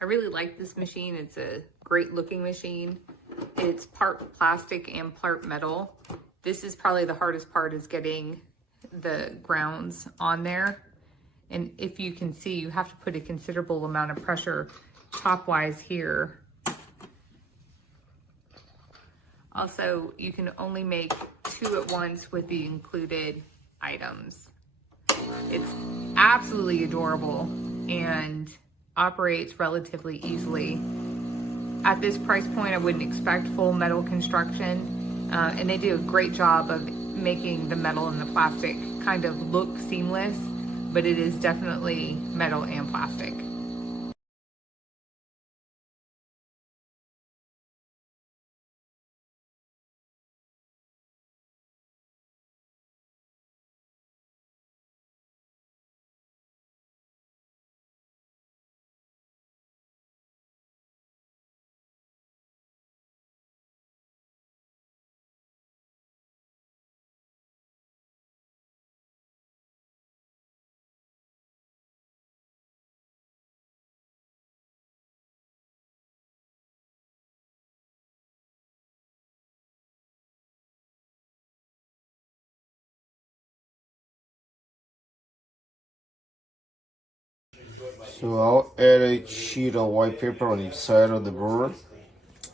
I really like this machine. It's a great looking machine. It's part plastic and part metal. This is probably the hardest part, is getting the grounds on there. And if you can see, you have to put a considerable amount of pressure top-wise here. Also, you can only make 2 at once with the included items. It's absolutely adorable and operates relatively easily. At this price point, I wouldn't expect full metal construction, and they do a great job of making the metal and the plastic kind of look seamless, but it is definitely metal and plastic. So I'll add a sheet of white paper on each side of the brewer,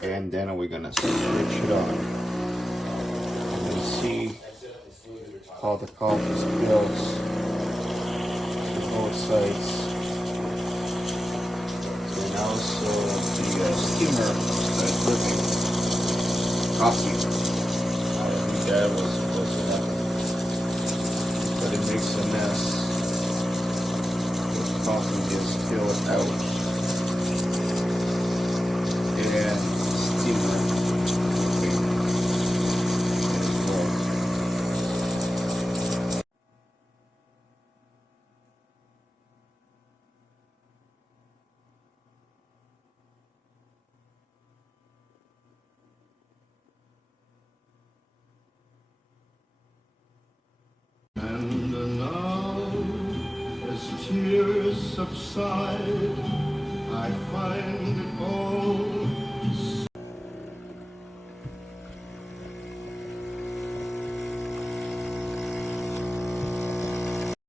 and then we're gonna switch it on. And then see how the coffee spills to both sides. And also the steamer starts cooking coffee. I think that was supposed to happen, but it makes a mess. Coffee is spilled out, and steamer as well. And now, as tears subside, I find